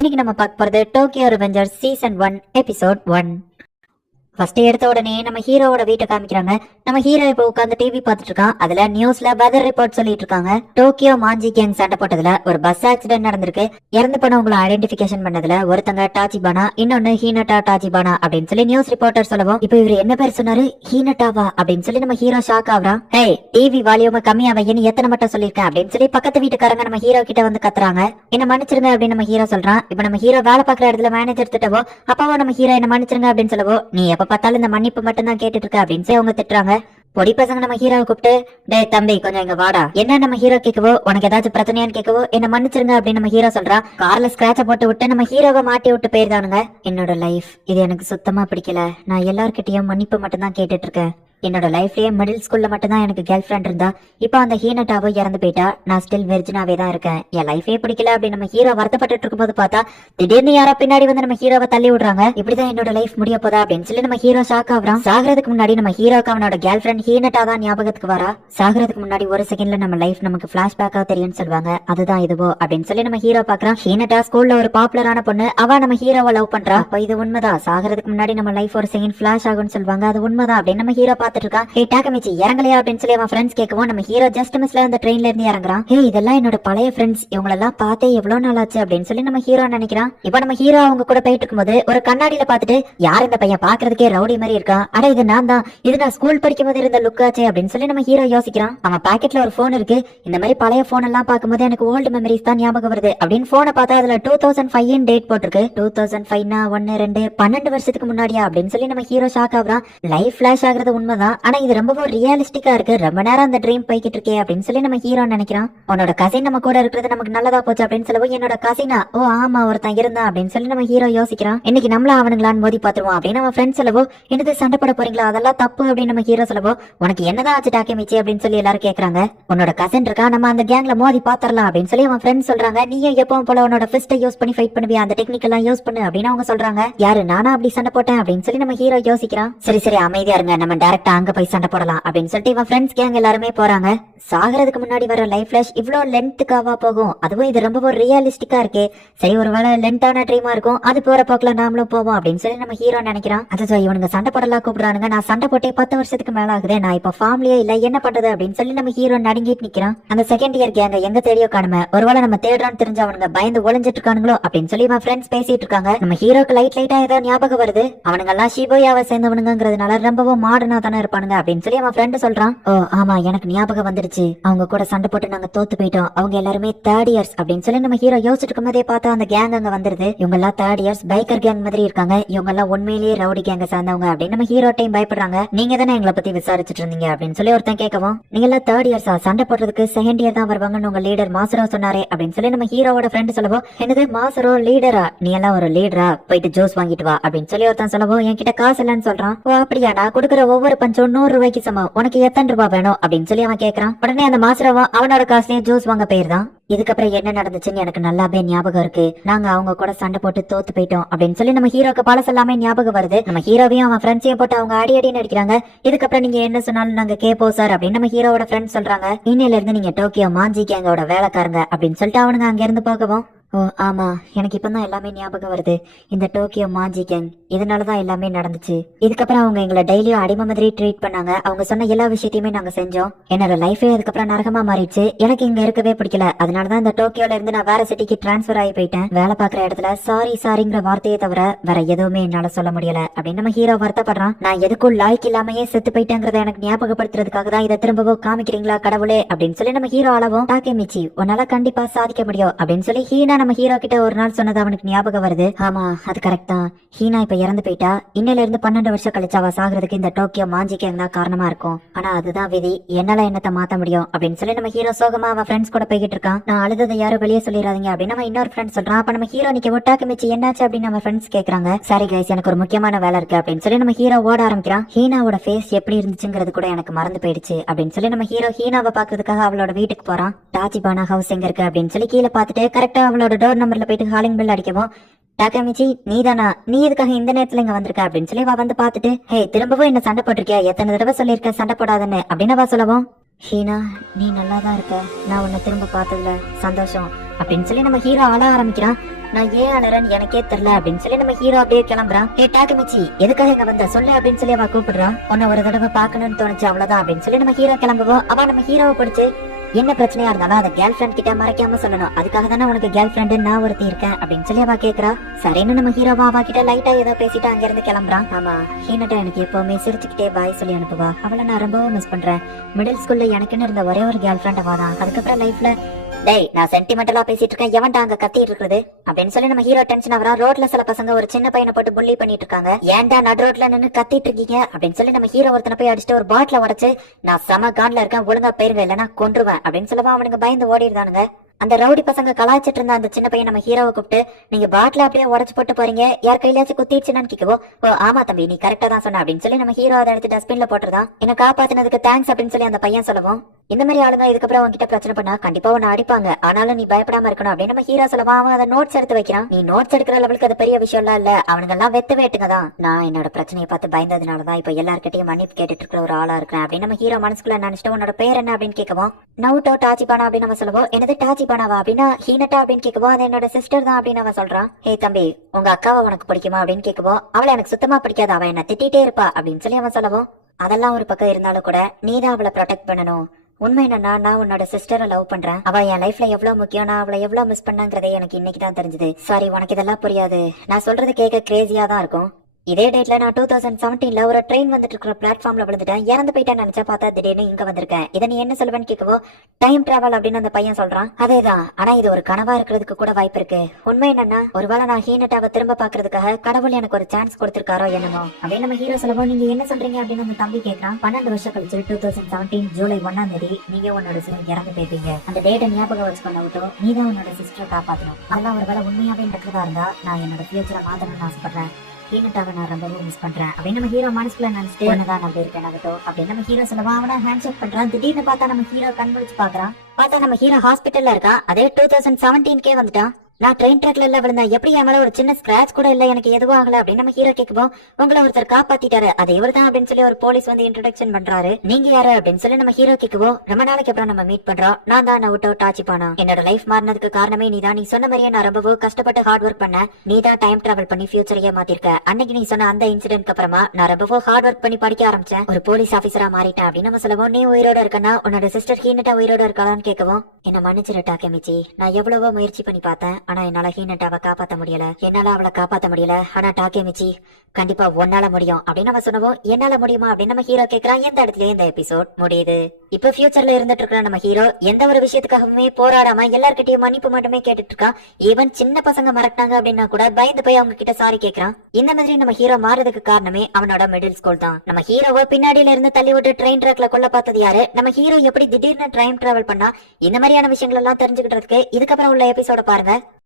இன்னைக்கு நம்ம பார்க்க போறது Tokyo Revengers season 1 episode 1. First எடுத்த உடனே நம்ம ஹீரோவோட வீட்டை காமிக்கிறாங்க. நம்ம ஹீரோ இப்போ உட்காந்து டிவி பார்த்துட்டு இருக்கான். அதுல நியூஸ்ல வெதர் ரிப்போர்ட் சொல்லிட்டு இருக்காங்க. டோக்கியோ மாஞ்சி கேங் சண்டை போட்டதுல ஒரு பஸ் ஆக்சிடென்ட் நடந்திருக்கு. இறந்து போனவங்களை ஐடென்டிபிகேஷன் பண்ணதுல ஒருத்தங்க டாச்சிபானா, இன்னொன்னு ஹீனட்டா டாச்சிபானா அப்படின்னு சொல்லி நியூஸ் ரிப்போர்ட்டர் சொல்லவும், இப்போ இவர் என்ன பேர் சொன்னாரு, ஹீனட்டாவா அப்படின்னு சொல்லி நம்ம ஹீரோ ஷாக் ஆகுறான். ஹே, டிவி வால்யூம் கம்மியா வையன்னு எத்தனை மட்டும் சொல்லிருக்கேன் அப்படின்னு சொல்லி பக்கத்து வீட்டுக்காரங்க நம்ம ஹீரோ கிட்ட வந்து கத்துறாங்க. என்ன மன்னிச்சிருங்க அப்படின்னு நம்ம ஹீரோ சொல்றான். இப்ப நம்ம ஹீரோ வேலை பாக்குற இடத்துல மேனேஜர் திட்டவோ, அப்பாவோ நம்ம ஹீரோ என்ன மன்னிச்சிருங்க அப்படின்னு சொல்லவோ, நீ எப்ப பார்த்தாலும் இந்த மன்னிப்பு மட்டும் தான் கேட்டுட்டு இருக்க அப்படின்னு சொல்லி அவங்க திட்டுறாங்க. பொடி பசங்க நம்ம ஹீரோவை கூப்பிட்டு, டே தம்பி கொஞ்சம் இங்க வாடா, என்ன நம்ம ஹீரோ கேட்கவோ, உனக்கு ஏதாச்சும் பிரச்சனையான்னு கேட்கவோ, என்ன மன்னிச்சிருங்க அப்படின்னு நம்ம ஹீரோ சொல்றா. கார்ல ஸ்கிராட்ச போட்டு விட்டு நம்ம ஹீரோவை மாட்டி விட்டு போயிருந்தானுங்க. என்னோட லைஃப் இது எனக்கு சுத்தமா பிடிக்கல. நான் எல்லார்கிட்டயும் மன்னிப்பு மட்டும் தான் கேட்டுட்டு இருக்கேன். என்னோட லைஃப்லயே மிடில் ஸ்கூல்ல மட்டும் தான் எனக்கு கேர்ள் ஃப்ரெண்ட் இருந்தா. இப்போ அந்த ஹீனட்டாவோ இறந்து போயிட்டா. நான் ஸ்டில் வெர்ஜினாவே தான் இருக்கேன். என் லைஃபே பிடிக்கல அப்படின்னு நம்ம ஹீரோ வருத்தப்பட்டு இருக்கும்போது பார்த்தா திடீர்னு யாரோ பின்னாடி வந்து நம்ம ஹீரோவை தள்ளி விடுறாங்க. இப்படிதான் என்னோட லைஃப் முடிய போதா அப்படின்னு சொல்லி நம்ம ஹீரோ ஷாக் ஆகுறான். சாகிறதுக்கு முன்னாடி நம்ம ஹீரோக்கு அவனோட கேர்ள் ஃப்ரெண்ட் ஹீனட்டா தான் ஞாபகத்துக்கு வரா. சாகிறதுக்கு முன்னாடி ஒரு செகண்ட்ல நம்ம லைஃப் நமக்கு பிளாஷ்பேக்கா தெரியும்னு சொல்லுவாங்க. அதுதான் இதுவோ அப்படின்னு சொல்லி நம்ம ஹீரோ பாக்குறான். ஹீனட்டா ஸ்கூல்ல ஒரு பாப்புலரான பொண்ணு. அவ நம்ம ஹீரோவை லவ் பண்றா. அப்ப இது உண்மைதான். சாகிறதுக்கு முன்னாடி நம்ம லைஃப் ஒரு செகண்ட் பிளாஷ் ஆகும்னு சொல்லுவாங்க. அது உண்மைதான் அப்படின்னு நம்ம ஹீரோ பாத்துட்டு இருக்கான். இறங்கலையா அப்படின்னு சொல்லி அவன் ஃப்ரெண்ட்ஸ் கேட்கவும் நம்ம ஹீரோ ஜஸ்ட் மிஸ்ல அந்த ட்ரெயின்ல இருந்து இறங்குறான். ஹே, இதெல்லாம் என்னோட பழைய ஃப்ரெண்ட்ஸ், இவங்களெல்லாம் பார்த்தே எவ்வளவு நாள் ஆச்சு அப்படின்னு சொல்லி நம்ம ஹீரோ நினைக்கிறான். இப்ப நம்ம ஹீரோ அவங்க கூட போயிட்டு இருக்கும்போது ஒரு கண்ணாடியில பாத்துட்டு, யார் இந்த பையன் பாக்குறதுக்கே ரவுடி மாதிரி இருக்கான், அட இது நான் தான், இது நான் ஸ்கூல் படிக்கும் போது இருந்த லுக் ஆச்சு அப்படின்னு சொல்லி நம்ம ஹீரோ யோசிக்கிறான். அவன் பாக்கெட்ல ஒரு போன் இருக்கு. இந்த மாதிரி பழைய போன் எல்லாம் பார்க்கும்போது எனக்கு ஓல்டு மெமரிஸ் தான் ஞாபகம் வருது அப்படின்னு போனை பார்த்தா அதுல 2005 டேட் போட்டிருக்கு. 2005 1 2 12 வருஷத்துக்கு முன்னாடியா அப்படின்னு சொல்லி நம்ம ஹீரோ ஷாக் ஆகுறான். லைஃப் பிளாஷ் ஆகுறது உண்மைதான், ஆனா இது ரொம்ப ரியலிஸ்டிக்கா இருக்கு. ரொம்ப நேரம் அந்த ட்ரீம் போய்கிட்டு இருக்கே அப்படின்னு சொல்லி நம்ம ஹீரோ நினைக்கிறான். உன்னோட கசின் நம்ம கூட இருக்கிறது நமக்கு நல்லதா போச்சு அப்படின்னு சொல்லவும், என்னோட கசினா, ஓ ஆமா ஒருத்தன் இருந்தா அப்படின்னு சொல்லி நம்ம ஹீரோ யோசிக்கிறான். இன்னைக்கு நம்மள அவனுங்களான்னு மோதி பாத்துருவோம் அப்படின்னு நம்ம ஃப்ரெண்ட்ஸ் சொல்லவோ, என்னது சண்டை போட போறீங்களா, அதெல்லாம் தப்பு அப்படின்னு நம்ம ஹீரோ சொல்லவோ, உனக்கு என்னதான் ஆச்சு டாக்கமிச்சி அப்படின்னு சொல்லி எல்லாரும் கேக்குறாங்க. உன்னோட கசின் இருக்கா, நம்ம அந்த கேங்ல மோதி பாத்திரலாம் அப்படின்னு சொல்லி அவன் ஃப்ரெண்ட்ஸ் சொல்றாங்க. நீயும் எப்பவும் போல உன்னோட ஃபிஸ்ட்டை யூஸ் பண்ணி ஃபைட் பண்ணுவியா, அந்த டெக்னிக் எல்லாம் யூஸ் பண்ணு அப்படின்னு அவங்க சொல்றாங்க. யாரு, நானா அப்படி சண்டை போட்டேன் அப்படின்னு சொல்லி நம்ம ஹீரோ யோசிக்கிறான். சரி சரி அமைதியா இருங்க, நம்ம டைரக்டா அங்க போய் சண்டை போடலாம் அப்படின்னு சொல்லிட்டு இவன் ஃப்ரெண்ட்ஸ் கேங் எல்லாருமே போறாங்க. சாகிறதுக்கு முன்னாடி வர லைஃப் ஃபிளாஷ் இவ்ளோ லென்த்துக்காவா போகும், அதுவும் இது ரொம்ப ரியலிஸ்டிக்கா இருக்கே. சரி, ஒருவேளை லென்த்தான ட்ரீமா இருக்கும், அது போற போக்குல நாமளும் போவோம் அப்படின்னு சொல்லி நம்ம ஹீரோ நினைக்கிறான். அதுதோ இவனுங்க சண்டை போடலாம் கூப்பிடுறானுங்க. நான் சண்டை போட்டே 10 வருஷத்துக்கு மேல ஆகுது, நான் இப்ப ஃபார்ம்லயே இல்ல, என்ன பண்றது அப்படின்னு சொல்லி நம்ம ஹீரோ நடுங்கிட்டு நிக்கிறான். அந்த செகண்ட் இயர் கேங்க எங்க தேடியோ காணுமே, ஒருவேளை நம்ம தேடுறான்னு தெரிஞ்சு அவனுங்க பயந்து ஒளிஞ்சிட்டு இருக்கானுங்களோ அப்படின்னு சொல்லி இவன் ஃப்ரெண்ட்ஸ் பேசிட்டு இருக்காங்க. நம்ம ஹீரோக்கு லைட்டா ஏதோ ஞாபகம் வருது. அவனுங்க எல்லாம் ஷிபோயாவை சேர்ந்தவனுங்கிறதுனால ரொம்பவும் மாடர்னா தானே இருப்பானுங்க அப்படின்னு சொல்லி அவன் ஃப்ரெண்ட் சொல்றான். ஓ ஆமா, எனக்கு ஞாபகம் வந்துருச்சு, அவங்க கூட சண்டை போட்டு நாங்க தோத்து போயிட்டோம். அவங்க எல்லாருமே தேர்ட் இயர்ஸ் அப்படின்னு சொல்லி நம்ம ஹீரோ யோசிச்சுட்டு இருக்கும் போதே பார்த்தா அந்த கேங் அங்க வந்துருது. இவங்க எல்லாம் தேர்ட் இயர்ஸ் பைக்கர் கேங் மாதிரி இருக்காங்க. இவங்க எல்லாம் உண்மையிலேயே ரவுடி கேங்க சேர்ந்தவங்க அப்படின்னு நம்ம ஹீரோ டைம் பயப்படுறாங்க. நீங்க தானே எங்களை பத்தி விசாரிச்சுட்டு இருந்தீங்க அப்படின்னு சொல்லி ஒருத்தன் கேட்கவும், நீங்க எல்லாம் தேர்ட் இயர்ஸா, சண்டை போடுறதுக்கு செகண்ட் இயர் தான் வருவாங்கன்னு உங்க லீடர் மாசரோ சொன்னாரே அப்படின்னு சொல்லி நம்ம ஹீரோவோட ஃப்ரெண்ட் சொல்லவும், என்னது மாசரோ லீடரா, நீ எல்லாம் ஒரு லீடரா, போயிட்டு ஜூஸ் வாங்கிட்டு வா அப்படின்னு சொல்லி ஒருத்தன் சொல்லவும், என்கிட்ட காசு இல்லன்னு சொல்றான். ஓ அப்படியா, நான் கொடுக்குற ஒவ்வொரு பஞ்சம் 100 ரூபாய்க்கு சமம், உனக்கு எத்தனை ரூபாய் வேணும் அப்படின்னு சொல்லி அவன் கேட்கறான். உடனே அந்த மாசரவா அவனோட காசுலயே ஜூஸ் வாங்க போயிருந்தான். இதுக்கப்புறம் என்ன நடந்துச்சுன்னு எனக்கு நல்லாவே ஞாபகம் இருக்கு. நாங்க அவங்க கூட சண்டை போட்டு தோத்து போயிட்டோம் அப்படின்னு சொல்லி நம்ம ஹீரோக்கு பழசு எல்லாமே ஞாபகம் வருது. நம்ம ஹீரோவையும் அவன் ஃப்ரெண்ட்ஸையும் போட்டு அவங்க அடி நடிக்கிறாங்க. இதுக்கப்புறம் நீங்க என்ன சொன்னாலும் நாங்க கேப்போம் சார் அப்படின்னு நம்ம ஹீரோவோட ஃப்ரெண்ட்ஸ் சொல்றாங்க. இன்னையில இருந்து நீங்க டோக்கியோ மாஞ்சி கேங்கோட வேலைக்காரங்க அப்படின்னு சொல்லிட்டு அவனுங்க அங்க இருந்து போகவும், ஓ ஆமா, எனக்கு இப்பதான் எல்லாமே ஞாபகம் வருது. இந்த டோக்கியோ மாஞ்சி கேங், இதனாலதான் எல்லாமே நடந்துச்சு. இதுக்கப்புறம் அவங்க எங்களை டெய்லியும் அடிமை மாதிரி ட்ரீட் பண்ணாங்க. அவங்க சொன்ன எல்லா விஷயத்தையுமே நாங்க செஞ்சோம். என்னோட லைஃபே அதுக்கப்புறம் நரகமா மாறிடுச்சு. எனக்கு இங்க இருக்கவே பிடிக்கல. அதனாலதான் இந்த டோக்கியோல இருந்து நான் வேற சிட்டிக்கு டிரான்ஸ்பர் ஆகி போயிட்டேன். வேலை பாக்குற இடத்துல சாரிங்கிற வார்த்தையை தவிர வேற எதுவுமே என்னால சொல்ல முடியல அப்படின்னு நம்ம ஹீரோ வருத்தப்படுறான். நான் எதுக்கும் லாய்க்கு இல்லாமயே செத்து போயிட்டேங்கிறத எனக்கு ஞாபகப்படுத்துறதுக்காக தான் இதை திரும்பவும் காமிக்கிறீங்களா கடவுளே அப்படின்னு சொல்லி நம்ம ஹீரோ அளவும், டாக்கமிச்சி உன்னால கண்டிப்பா சாதிக்க முடியும் அப்படின்னு சொல்லி ஹீனா நம்ம ஹீரோ கிட்ட ஒரு நாள் சொன்னது அவனுக்கு ஞாபகம் வருது. ஆமா அது கரெக்ட் தான், ஹீனா இப்ப இறந்து போயிட்டா. இன்னையில இருந்து 12 வருஷம் கழிச்சு அவ சாகிறதுக்கு இந்த டோக்கியோ மாஞ்சி கேங் தான் காரணமா இருக்கும். ஆனா அதுதான் விதி, என்னால என்னத்தை மாத்த முடியும் அப்படின்னு சொல்லி நம்ம ஹீரோ சோகமா அவன் ஃப்ரெண்ட்ஸ் கூட போய்கிட்டு இருக்கான். நான் அழுததை யாரும் வெளியே சொல்லிடாதீங்க அப்படின்னு நம்ம இன்னொரு ஃப்ரெண்ட் சொல்றான். அப்ப நம்ம ஹீரோ நிக்க டாக்கமிச்சி என்னாச்சு அப்படின்னு நம்ம ஃப்ரெண்ட்ஸ் கேக்குறாங்க. சாரி கைஸ், எனக்கு ஒரு முக்கியமான வேலை இருக்கு அப்படின்னு சொல்லி நம்ம ஹீரோ ஓட ஆரம்பிக்கிறான். ஹீனாவோட ஃபேஸ் எப்படி இருந்துச்சுங்கிறது கூட எனக்கு மறந்து போயிடுச்சு அப்படின்னு சொல்லி நம்ம ஹீரோ ஹீனாவை பாக்குறதுக்காக அவளோட வீட்டுக்கு போறான். டாச்சிபானா ஹவுஸ் எங்க இருக்கு அப்படின்னு சொல்லி கீழே பார்த்துட்டு கரெக்டா அவளோட டோர் நம்பர்ல போயிட்டு காலிங் பெல் அடிக்கவும், டாக்கமிச்சி நீதானா, நீ எதுக்காக இந்த நேரத்துல இங்க வந்திருக்க அப்படின்னு சொல்லி வந்து பாத்துட்டு, ஹே திரும்பவும் என்ன சண்டை போட்டிருக்கியா, எத்தனை தடவை சொல்லிருக்க சண்டை போடாதன்னு அப்படின்னு சொல்லவும், ஹீனா நீ நல்லாதான் இருக்க, நான் உன்னை திரும்ப பார்த்ததுல சந்தோஷம். அப்படின்னு சொல்லி நம்ம ஹீரோ அழ ஆரம்பிக்கிறான். நான் ஏன் அழறேன்னு எனக்கே தெரியல அப்படின்னு சொல்லி நம்ம ஹீரோ அப்படியே கிளம்புறான். ஏ டாக்கமிச்சி எதுக்காக இங்க வந்த சொல்லு அப்படின்னு சொல்லி அவ கூப்பிடுறான். உன்னை ஒரு தடவை பாக்கணும்னு தோணுச்சு அவ்வளவுதான் அப்படின்னு சொல்லி நம்ம ஹீரோ கிளம்புவோம். அவ நம்ம ஹீரோவை பிடிச்சு என்ன பிரச்சனையா இருந்தாலும் அதை கேர்ள் ஃபிரெண்ட் கிட்ட மறைக்காம சொல்லணும், அதுக்காக தானே உனக்கு கேர்ள் ஃபிரெண்டு நான் ஒருத்தி இருக்கேன் அப்படின்னு சொல்லி அவ கேக்குறா. சரின்னு நம்ம ஹீரோவா அவ கிட்ட லைட்டா ஏதோ பேசிட்டு அங்க இருந்து கிளம்புறான். ஆமா ஹீனட்டா எனக்கு எப்பவுமே சிரிச்சுக்கிட்டே பாய் சொல்லி அனுப்புவா, அவளை நான் ரொம்பவும் மிஸ் பண்றேன். மிடில் ஸ்கூல்ல எனக்குன்னு இருந்த ஒரே ஒரு கேர்ள் ஃபிரெண்ட் அவ தான். அதுக்கப்புறம் லைஃப்ல டேய் நான் சென்டிமெண்டலா பேசிட்டு இருக்கேன், எவன்டா அங்க கத்திட்டு இருக்குது அப்படின்னு சொல்லி நம்ம ஹீரோ டென்ஷன் ஆவறா. ரோட்ல சில பசங்க ஒரு சின்ன பையனை போட்டு புள்ளி பண்ணிட்டு இருக்காங்க. ஏன்டா நடு ரோட்ல நின்னு கத்திட்டு இருக்கீங்க அப்படின்னு சொல்லி நம்ம ஹீரோ ஒருத்தனை போய் அடிச்சுட்டு ஒரு பாட்டில உடைச்சு நான் செம கான்ல இருக்கேன் ஒழுங்கா போயிருங்க இல்லைன்னா கொன்றுவேன் அப்படின்னு சொல்லவா அவனுங்க பயந்து ஓடிடுதானுங்க. அந்த ரவுடி பசங்க கலாச்சிட்டு இருந்த அந்த சின்ன பையன் நம்ம ஹீரோவை கூப்பிட்டு நீங்க பாட்டில அப்படியே உடச்சு போட்டு போறீங்க, யார் கையிலாச்சும் குத்திடுச்சுன்னு கேட்கவோ, ஓ ஆமா தம்பி நீ கரெக்டா தான் சொன்ன அப்படின்னு சொல்லி நம்ம ஹீரோ அதை எடுத்து டஸ்ட்பின்ல போட்டுருதான். என்ன காப்பாத்தினதுக்கு தேங்க்ஸ் அப்படின்னு சொல்லி அந்த பையன் சொல்லவும், இந்த மாதிரி ஆளுங்க இதுக்கப்புறம் உங்ககிட்ட பிரச்சனை பண்ணா கண்டிப்பா உன்னை அடிப்பாங்க, ஆனாலும் நீ பயப்படாம இருக்கணும் அப்படின்னு நம்ம ஹீரோ சொல்லவா. அவன் அதை நோட்ஸ் எடுத்து வைக்கிறான். நீ நோட்ஸ் எடுக்கிற லெவலுக்கு அது பெரிய விஷயம் எல்லாம் இல்ல, அவனுங்க எல்லாம் வெத்து வேட்டுங்க தான். நான் என்னோட பிரச்சனையை பார்த்து பயந்ததுனாலதான் இப்ப எல்லார்கிட்டையும் மன்னிப்பு கேட்டுட்டு இருக்கிற ஒரு ஆளா இருக்கிறேன் அப்படின்னு நம்ம ஹீரோ மனசுக்குள்ள நினைச்சிட்டு உன்னோட பேர் என்ன அப்படின்னு கேட்கவும், நவுட்டோ டாச்சிபானா அப்படின்னு நம்ம சொல்லுவோம். என்னது டாச்சிபானாவா அப்படின்னா ஹீனட்டா அப்படின்னு கேட்கவும், அது என்னோட சிஸ்டர் தான் அப்படின்னு அவன் சொல்றான். ஹே தம்பி உங்க அக்காவை உனக்கு பிடிக்குமா அப்படின்னு கேட்கவும், அவளை எனக்கு சுத்தமா பிடிக்காது, அவன் என்ன திட்டிட்டே இருப்பா அப்படின்னு சொல்லி அவன் சொல்லவும், அதெல்லாம் ஒரு பக்கம் இருந்தாலும் கூட நீதான் அவளை ப்ரொடெக்ட் பண்ணணும். உண்மை என்னன்னா நான் உன்னோட சிஸ்டரை லவ் பண்றேன், அவ என் லைஃப்ல எவ்வளவு முக்கியம், நான் அவளை எவ்வளவு மிஸ் பண்ணங்கிறதே எனக்கு இன்னைக்கு தான் தெரிஞ்சது. சாரி உனக்கு இதெல்லாம் புரியாது, நான் சொல்றது கேட்க கிரேசியா தான் இருக்கும். இதே டேட்ல நான் 2017ல ஒரு ட்ரெயின் வந்துட்டு இருக்கிற பிளாட்ஃபார்ம்ல விழுந்துட்டேன், இறந்து போயிட்டேன்னு நினைச்சா பார்த்தா திடீர்னு இங்க வந்திருக்கேன், இதை நீ என்ன சொல்லுவேன்னு கேட்கவோ, டைம் டிராவல் அப்படின்னு அந்த பையன் சொல்றான். அதேதான், ஆனா இது ஒரு கனவா இருக்கிறதுக்கு கூட வாய்ப்பு இருக்கு. உண்மை என்னன்னா ஒருவேளை நான் ஹீனட்டாவை திரும்ப பாக்குறதுக்காக கடவுள் எனக்கு ஒரு சான்ஸ் கொடுத்திருக்காரோ என்னமோ அப்படின்னு நம்ம ஹீரோ சொல்லவும், நீங்க என்ன சொல்றீங்க அப்படின்னு அந்த தம்பி கேட்கறான். 12 வருஷம் கழிச்சு 2017 ஜூலை 1ஆம் தேதி நீங்க உன்னோட சிஸ்டர் இறந்து போயிருப்பீங்க. அந்த டேட்டை ஞாபகம் வச்சுக்கொள்ள விட்டோம், நீ தான் உன்னோட சிஸ்டரை காப்பாற்றணும். அதெல்லாம் ஒருவேளை உண்மையாவே நடக்கிறதா இருந்தா நான் என்னோட ஃபியூச்சரை மாத்தணும்னு ஆசைப்படுறேன், ஹீனட்டாவை நான் ரொம்பவும் மிஸ் பண்றேன் அப்படின்னு நம்ம ஹீரோ மனசுக்குள்ள நினைச்சிட்டு என்னதான் நம்பி இருக்கேன் ஆகட்டும் அப்படின்னு நம்ம ஹீரோ சொல்லவா. அவனா ஹேண்ட் ஷேக் பண்றான். திடீர்னு பார்த்தா நம்ம ஹீரோ கண் முழிச்சு பாக்குறான். பார்த்தா நம்ம ஹீரோ ஹாஸ்பிட்டல்ல இருக்கான். அதே 2017 வந்துட்டான். நான் ட்ரெயின் ட்ராக்ல எல்லாம் விழுந்தா எப்படி என் மேல ஒரு சின்ன ஸ்கிராச் கூட இல்ல, எனக்கு எதுவும் ஆகல அப்படின்னு நம்ம ஹீரோ கேட்கும். உங்களை ஒருத்தர் காப்பாத்திட்டாரு, அது இவர் தான் அப்படின்னு சொல்லி ஒரு போலீஸ் வந்து இன்ட்ரோடக்ஷன் பண்றாரு. நீங்க யாரு அப்படின்னு சொல்லி நம்ம ஹீரோ கேட்கும். ரொம்ப நாளைக்கு அப்புறம் நம்ம மீட் பண்றோம், நான் தான் நவுட்டோ டாச்சிபானா. என்னோட லைஃப் மாறினதுக்கு காரணமே நீ தான். நீ சொன்ன மாதிரியே நான் ரொம்பவும் கஷ்டப்பட்டு ஹார்ட் ஒர்க் பண்ணேன், நீ தான் டைம் டிராவல் பண்ணி ஃபியூச்சரையே மாத்திருக்க. அன்னைக்கு நீ சொன்ன அந்த இன்சிடென்ட்க்கு அப்புறமா நான் ரொம்பவும் ஹார்ட் ஒர்க் பண்ணி படிக்க ஆரம்பிச்சேன், ஒரு போலீஸ் ஆபீசரா மாறிட்டேன் அப்படின்னு நம்ம சொல்லுவோம். நீ உயிரோட இருக்கனா உன்னோட சிஸ்டர் ஹீனட்டா உயிரோட இருக்காளான்னு கேட்கவும், என்ன மன்னிச்சிரு டாக்கமிச்சி, நான் எவ்வளவோ முயற்சி பண்ணி பார்த்தேன், ஆனா என்னால ஹீனட்டா காப்பாத்த முடியல, என்னால அவளை காப்பாத்த முடியல, ஆனா டாக்கமிச்சி கண்டிப்பா உன்னால முடியும் அப்படின்னு நம்ம சொன்னவோம். என்னால முடியுமா அப்படின்னு நம்ம ஹீரோ கேட்கறான். எந்த இடத்துல இந்த எபிசோட் முடியுது. இப்ப ஃபியூச்சர்ல இருந்துட்டு இருக்கிற நம்ம ஹீரோ எந்த ஒரு விஷயத்துக்காகவுமே போராடாம எல்லார்கிட்டயும் மன்னிப்பு மட்டுமே கேட்டுட்டு இருக்கான். ஈவன் சின்ன பசங்க மறக்கிட்டாங்க அப்படின்னா கூட பயந்து போய் அவங்க கிட்ட சாரி கேட்கறான். இந்த மாதிரி நம்ம ஹீரோ மாறதுக்கு காரணமே அவனோட மிடில் ஸ்கூல் தான். நம்ம ஹீரோவை பின்னாடியில இருந்து தள்ளி விட்டு ட்ரெயின் ட்ராக்ல கொல்ல பார்த்தது யாரு, நம்ம ஹீரோ எப்படி திடீர்னு டைம் டிராவல் பண்ணா, இந்த மாதிரியான விஷயங்கள் எல்லாம் தெரிஞ்சுக்கிட்டதுக்கு இதுக்கப்புறம் உள்ள எபிசோட பாருங்க.